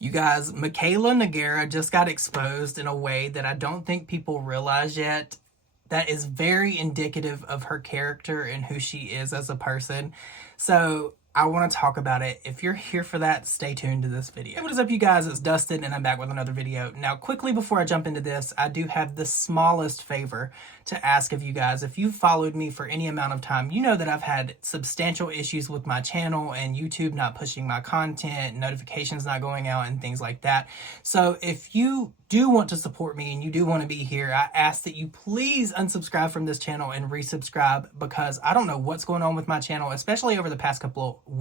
You guys, Mikayla Nogueira just got exposed in a way that I don't think people realize yet. That is very indicative of her character and who she is as a person. So I want to talk about it. If you're here for that, stay tuned to this video. Hey, what is up, you guys? It's Dustin, and I'm back with another video. Now, quickly before I jump into this, I do have the smallest favor to ask of you guys. If you've followed me for any amount of time, you know that I've had substantial issues with my channel and YouTube not pushing my content, notifications not going out, and things like that. So if you do want to support me and you do want to be here, I ask that you please unsubscribe from this channel and resubscribe, because I don't know what's going on with my channel, especially over the past couple of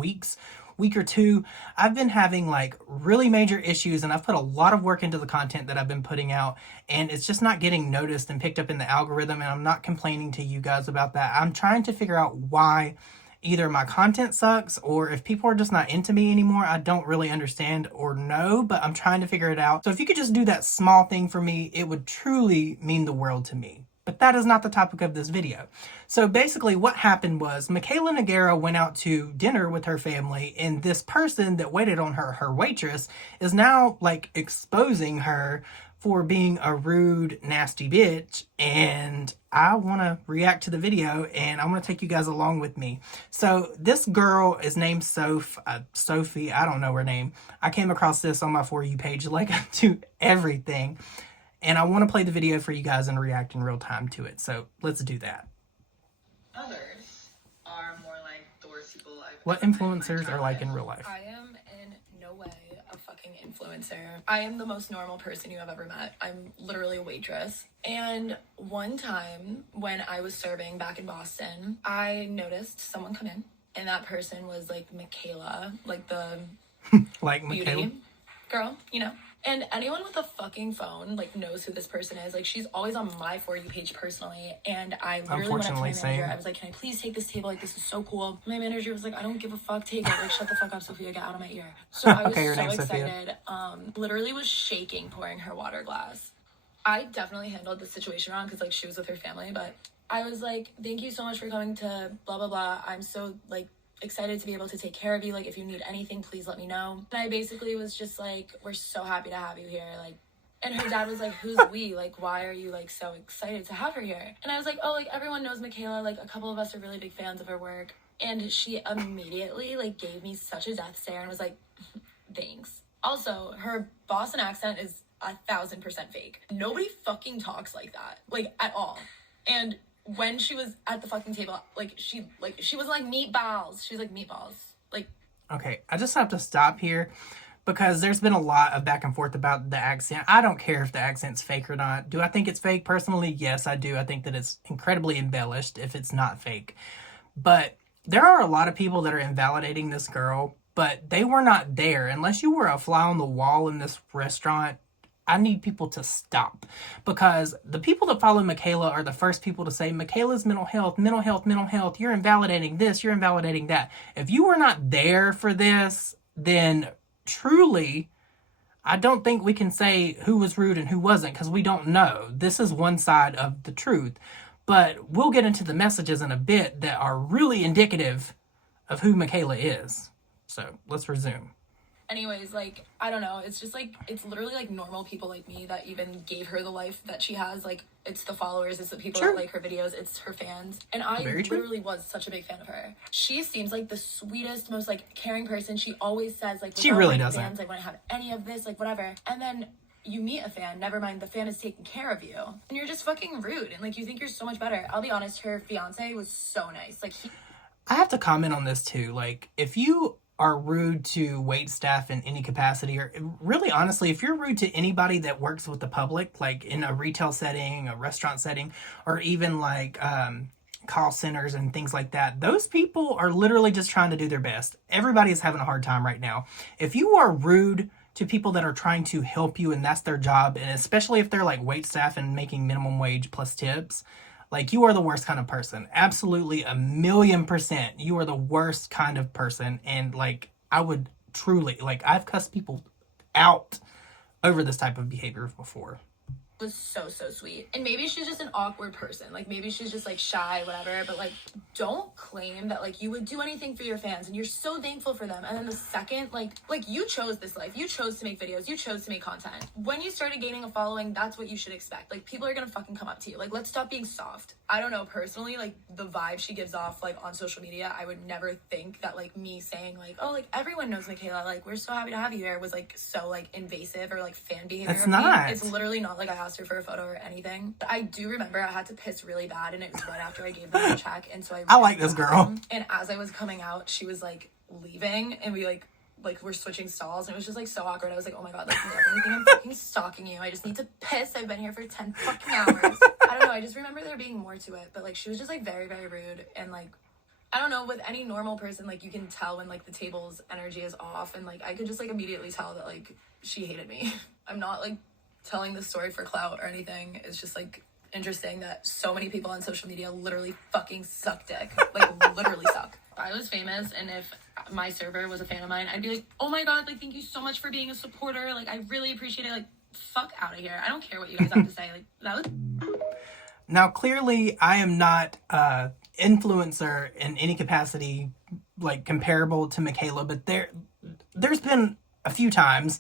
week or two. I've been having like really major issues, and I've put a lot of work into the content that I've been putting out, and it's just not getting noticed and picked up in the algorithm, and I'm not complaining to you guys about that. I'm trying to figure out why either my content sucks, or if people are just not into me anymore. I don't really understand or know, but I'm trying to figure it out. So if you could just do that small thing for me, it would truly mean the world to me. But that is not the topic of this video. So basically what happened was Mikayla Nogueira went out to dinner with her family, and this person that waited on her, her waitress, is now like exposing her for being a rude, nasty bitch. And I want to react to the video, and I want to take you guys along with me. So this girl is named Sophie. I don't know her name. I came across this on my For You page, like I do everything. And I want to play the video for you guys and react in real time to it. So let's do that. Others are more like the worst people I've What ever met in my influencers are like in real life? I am in no way a fucking influencer. I am the most normal person you have ever met. I'm literally a waitress. And one time when I was serving back in Boston, I noticed someone come in, and that person was like Mikayla, like the Like beauty Mikayla? girl, you know? And anyone with a fucking phone, like, knows who this person is. Like, she's always on my For You page personally. And I literally went up to my manager. Same. I was like, can I please take this table? Like, this is so cool. My manager was like, I don't give a fuck. Take it. Like, shut the fuck up, Sophia. Get out of my ear. So I was Okay, your so name's excited. Literally was shaking pouring her water glass. I definitely handled the situation wrong because, like, she was with her family. But I was like, thank you so much for coming to blah, blah, blah. I'm so, like, excited to be able to take care of you. Like, if you need anything, please let me know. And I basically was just like, we're so happy to have you here. Like, and her dad was like, who's we? Like, why are you like so excited to have her here? And I was like, oh, like, everyone knows Mikayla. Like, a couple of us are really big fans of her work. And she immediately like gave me such a death stare and was like, thanks. Also, her Boston accent is 1,000% fake. Nobody fucking talks like that, like, at all. And when she was at the fucking table, she was like meatballs. She was like meatballs. Like, Okay, I just have to stop here because there's been a lot of back and forth about the accent. I don't care if the accent's fake or not. Do I think it's fake? Personally, yes, I do. I think that it's incredibly embellished if it's not fake. But there are a lot of people that are invalidating this girl, but they were not there. Unless you were a fly on the wall in this restaurant, I need people to stop, because the people that follow Mikayla are the first people to say, Mikayla's mental health, mental health, mental health. You're invalidating this, you're invalidating that. If you were not there for this, then truly, I don't think we can say who was rude and who wasn't, because we don't know. This is one side of the truth. But we'll get into the messages in a bit that are really indicative of who Mikayla is. So let's resume. anyways, like, I don't know. It's just like, it's literally like normal people like me that even gave her the life that she has. Like, it's the followers, it's the people that like her videos, it's her fans. And I literally was such a big fan of her. She seems like the sweetest, most like caring person. She always says like, she really doesn't. Fans, like, when I have any of this, like, whatever. And then you meet a fan, never mind, the fan is taking care of you. And you're just fucking rude. And like, you think you're so much better. I'll be honest, her fiance was so nice. Like, I have to comment on this too. Like, if you are rude to wait staff in any capacity, or really honestly, if you're rude to anybody that works with the public, like in a retail setting, a restaurant setting, or even like call centers and things like that, those people are literally just trying to do their best. Everybody is having a hard time right now. If you are rude to people that are trying to help you and that's their job, and especially if they're like wait staff and making minimum wage plus tips, like, you are the worst kind of person. Absolutely 1,000,000%. You are the worst kind of person. And like, I would truly, like, I've cussed people out over this type of behavior before. was so sweet. And maybe she's just an awkward person. Like, maybe she's just like shy, whatever. But like, don't claim that like you would do anything for your fans and you're so thankful for them. And then the second, like you chose this life. You chose to make videos. You chose to make content. When you started gaining a following, that's what you should expect. Like, people are gonna fucking come up to you. Like, let's stop being soft. I don't know, personally, like the vibe she gives off like on social media, I would never think that like me saying like, oh, like everyone knows Mikayla, like we're so happy to have you here, was like so like invasive or like fan behavior. It's not. It's literally not like I asked her for a photo or anything. I do remember I had to piss really bad, and it was right after I gave them the check, and so I like this girl. And as I was coming out, she was like leaving, and we like we're switching stalls, and it was just like so awkward. I was like, oh my god, like you definitely think I'm fucking stalking you. I just need to piss. I've been here for 10 fucking hours. I don't know, I just remember there being more to it, but like she was just like very, very rude. And like, I don't know, with any normal person, like you can tell when like the table's energy is off, and like I could just like immediately tell that like she hated me. I'm not like telling this story for clout or anything. It's just like interesting that so many people on social media literally fucking suck dick. Like literally suck. If I was famous and if my server was a fan of mine, I'd be like, oh my god, like thank you so much for being a supporter. Like I really appreciate it. Like fuck out of here. I don't care what you guys have to say. Like that was. Now clearly I am not influencer in any capacity like comparable to Mikayla, but there's been a few times,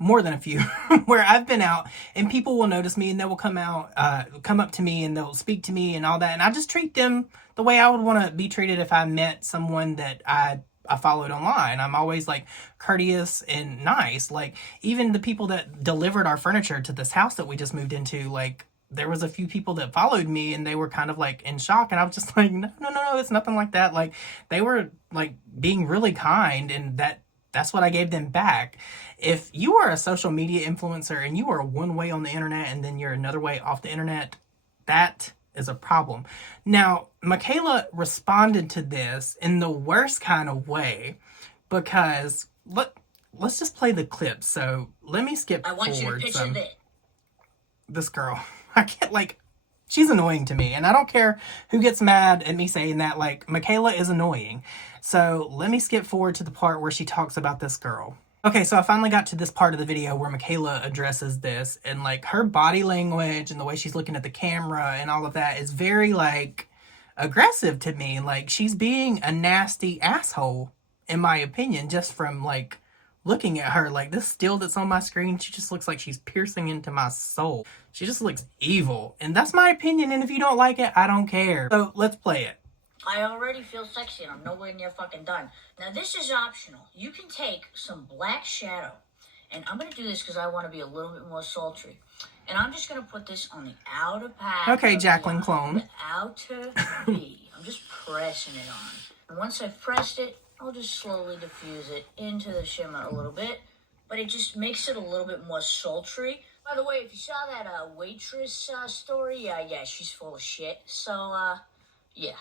more than a few, where I've been out and people will notice me and they will come up to me and they'll speak to me and all that. And I just treat them the way I would want to be treated if I met someone that I followed online. I'm always like courteous and nice. Like even the people that delivered our furniture to this house that we just moved into, like there was a few people that followed me and they were kind of like in shock. And I was just like, no, it's nothing like that. Like they were like being really kind, and that's what I gave them back. If you are a social media influencer and you are one way on the internet and then you're another way off the internet, that is a problem. Now, Mikayla responded to this in the worst kind of way, because let's just play the clip. So let me skip forward. I want you to picture this girl. I can't, like, she's annoying to me, and I don't care who gets mad at me saying that. Like, Mikayla is annoying. So let me skip forward to the part where she talks about this girl. Okay, so I finally got to this part of the video where Mikayla addresses this, and like her body language and the way she's looking at the camera and all of that is very like aggressive to me. Like she's being a nasty asshole, in my opinion, just from like looking at her. Like this still that's on my screen, she just looks like she's piercing into my soul. She just looks evil, and that's my opinion, and if you don't like it, I don't care. So let's play it. I already feel sexy and I'm nowhere near fucking done. Now this is optional. You can take some black shadow, and I'm going to do this because I want to be a little bit more sultry. And I'm just going to put this on the outer part. Okay, Jacqueline Clone. The outer V. I'm just pressing it on. And once I've pressed it, I'll just slowly diffuse it into the shimmer a little bit. But it just makes it a little bit more sultry. By the way, if you saw that waitress story, yeah, she's full of shit. So, yeah.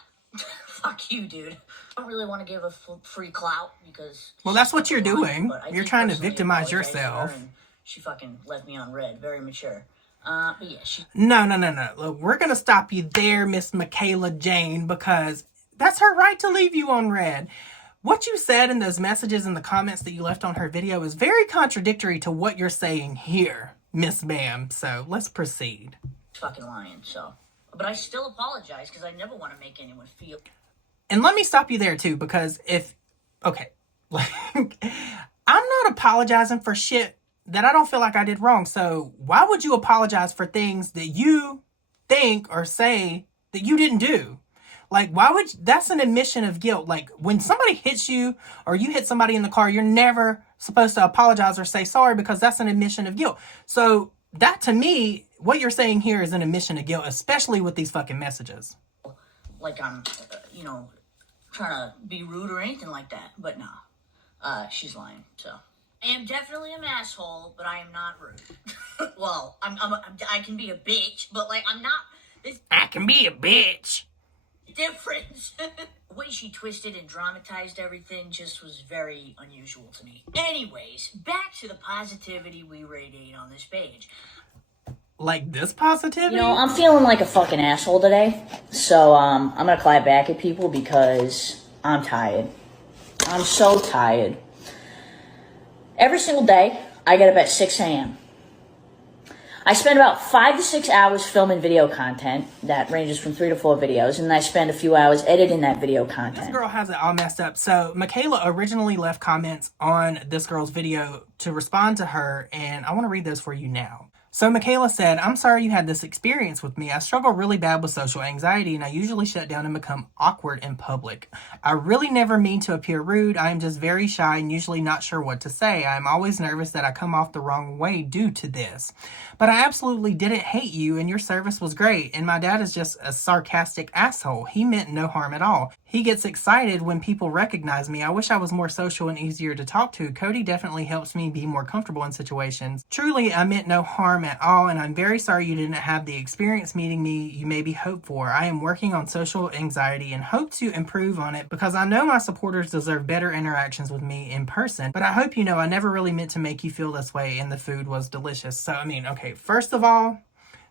Fuck you, dude. I don't really want to give a free clout because... Well, that's what you're doing. You're trying to victimize yourself. She fucking left me on red. Very mature. But yeah, No. Look, we're going to stop you there, Miss Mikayla Jane, because that's her right to leave you on red. What you said in those messages and the comments that you left on her video is very contradictory to what you're saying here, Miss Bam. So let's proceed. Fucking lying, so... But I still apologize because I never want to make anyone feel... And let me stop you there, too, because okay, like, I'm not apologizing for shit that I don't feel like I did wrong. So why would you apologize for things that you think or say that you didn't do? Like, that's an admission of guilt. Like, when somebody hits you or you hit somebody in the car, you're never supposed to apologize or say sorry because that's an admission of guilt. So that, to me, what you're saying here is an admission of guilt, especially with these fucking messages. Like I'm, trying to be rude or anything like that. But nah, she's lying, so. I am definitely an asshole, but I am not rude. Well, I can be a bitch, but like, I'm not... I can be a bitch. Difference. The way she twisted and dramatized everything just was very unusual to me. Anyways, back to the positivity we radiate on this page. Like this positivity? You know, I'm feeling like a fucking asshole today. So, I'm gonna clap back at people because I'm tired. I'm so tired. Every single day, I get up at 6 a.m. I spend about 5 to 6 hours filming video content that ranges from 3 to 4 videos, and I spend a few hours editing that video content. This girl has it all messed up. So Mikayla originally left comments on this girl's video to respond to her, and I want to read those for you now. So Mikayla said, "I'm sorry you had this experience with me. I struggle really bad with social anxiety and I usually shut down and become awkward in public. I really never mean to appear rude. I am just very shy and usually not sure what to say. I am always nervous that I come off the wrong way due to this. But I absolutely didn't hate you and your service was great. And my dad is just a sarcastic asshole. He meant no harm at all. He gets excited when people recognize me. I wish I was more social and easier to talk to. Cody definitely helps me be more comfortable in situations. Truly, I meant no harm at all, and I'm very sorry you didn't have the experience meeting me you maybe hoped for. I am working on social anxiety and hope to improve on it because I know my supporters deserve better interactions with me in person. But I hope you know I never really meant to make you feel this way, and the food was delicious." So, I mean, okay, first of all,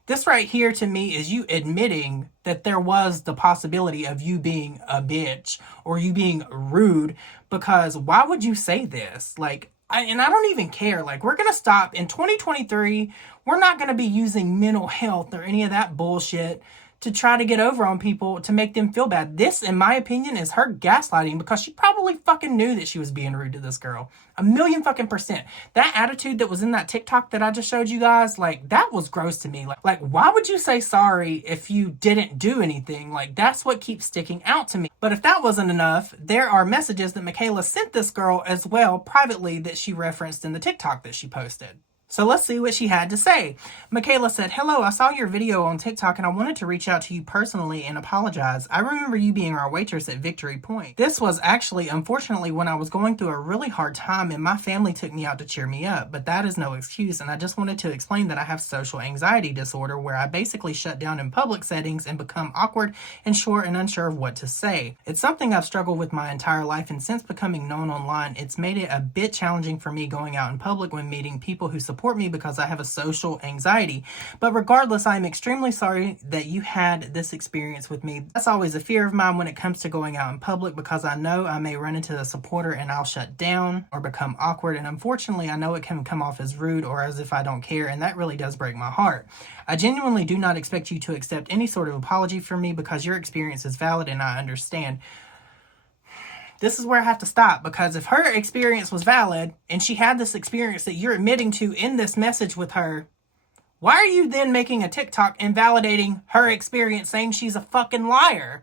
this right here to me is you admitting that there was the possibility of you being a bitch or you being rude, because why would you say this? Like, I don't even care. Like, we're going to stop in 2023. We're not going to be using mental health or any of that bullshit to try to get over on people to make them feel bad. This, in my opinion, is her gaslighting because she probably fucking knew that she was being rude to this girl. 1,000,000%. That attitude that was in that TikTok that I just showed you guys, like, that was gross to me. Like, why would you say sorry if you didn't do anything? Like, that's what keeps sticking out to me. But if that wasn't enough, there are messages that Mikayla sent this girl as well privately that she referenced in the TikTok that she posted. So let's see what she had to say. Mikayla said, "Hello, I saw your video on TikTok and I wanted to reach out to you personally and apologize. I remember you being our waitress at Victory Point. This was actually, unfortunately, when I was going through a really hard time and my family took me out to cheer me up, but that is no excuse, and I just wanted to explain that I have social anxiety disorder where I basically shut down in public settings and become awkward and short and unsure of what to say. It's something I've struggled with my entire life, and since becoming known online, it's made it a bit challenging for me going out in public when meeting people who support me because I have a social anxiety. But regardless, I am extremely sorry that you had this experience with me. That's always a fear of mine when it comes to going out in public because I know I may run into a supporter and I'll shut down or become awkward. And unfortunately, I know it can come off as rude or as if I don't care. And that really does break my heart. I genuinely do not expect you to accept any sort of apology from me because your experience is valid and I understand." This is where I have to stop, because if her experience was valid and she had this experience that you're admitting to in this message with her, why are you then making a TikTok invalidating her experience, saying she's a fucking liar?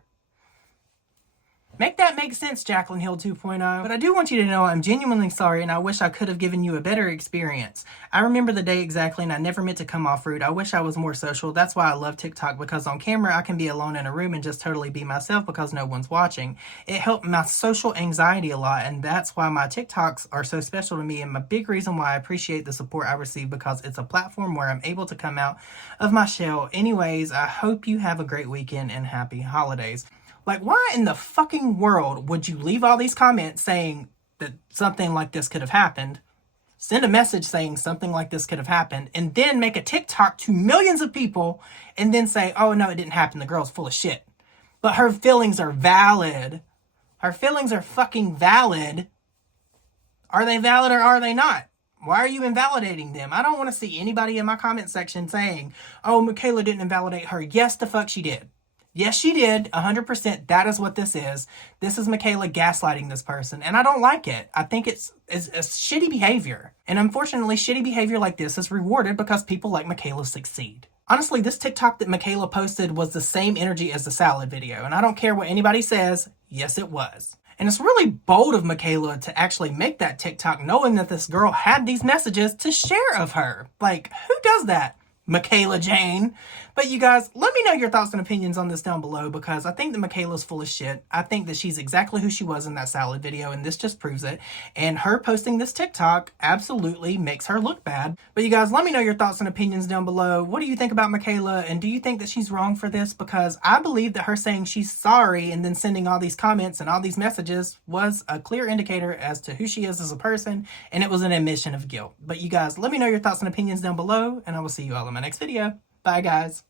Make that make sense, Jaclyn Hill 2.0. But I do want you to know I'm genuinely sorry and I wish I could have given you a better experience. I remember the day exactly and I never meant to come off rude. I wish I was more social. That's why I love TikTok, because on camera I can be alone in a room and just totally be myself because no one's watching. It helped my social anxiety a lot, and that's why my TikToks are so special to me and a big reason why I appreciate the support I receive, because it's a platform where I'm able to come out of my shell. Anyways, I hope you have a great weekend and happy holidays. Like, why in the fucking world would you leave all these comments saying that something like this could have happened, send a message saying something like this could have happened, and then make a TikTok to millions of people and then say, "Oh, no, it didn't happen. The girl's full of shit." But her feelings are valid. Her feelings are fucking valid. Are they valid or are they not? Why are you invalidating them? I don't want to see anybody in my comment section saying, "Oh, Mikayla didn't invalidate her." Yes, the fuck she did. Yes, she did. 100%. That is what this is. This is Mikayla gaslighting this person. And I don't like it. I think it's shitty behavior. And unfortunately, shitty behavior like this is rewarded because people like Mikayla succeed. Honestly, this TikTok that Mikayla posted was the same energy as the salad video. And I don't care what anybody says. Yes, it was. And it's really bold of Mikayla to actually make that TikTok knowing that this girl had these messages to share of her. Like, who does that? Mikayla Jane. But you guys, let me know your thoughts and opinions on this down below, because I think that Mikayla's full of shit. I think that she's exactly who she was in that salad video, and this just proves it. And her posting this TikTok absolutely makes her look bad. But you guys, let me know your thoughts and opinions down below. What do you think about Mikayla, and do you think that she's wrong for this? Because I believe that her saying she's sorry and then sending all these comments and all these messages was a clear indicator as to who she is as a person, and it was an admission of guilt. But you guys, let me know your thoughts and opinions down below, and I will see you all in my next video. Bye, guys.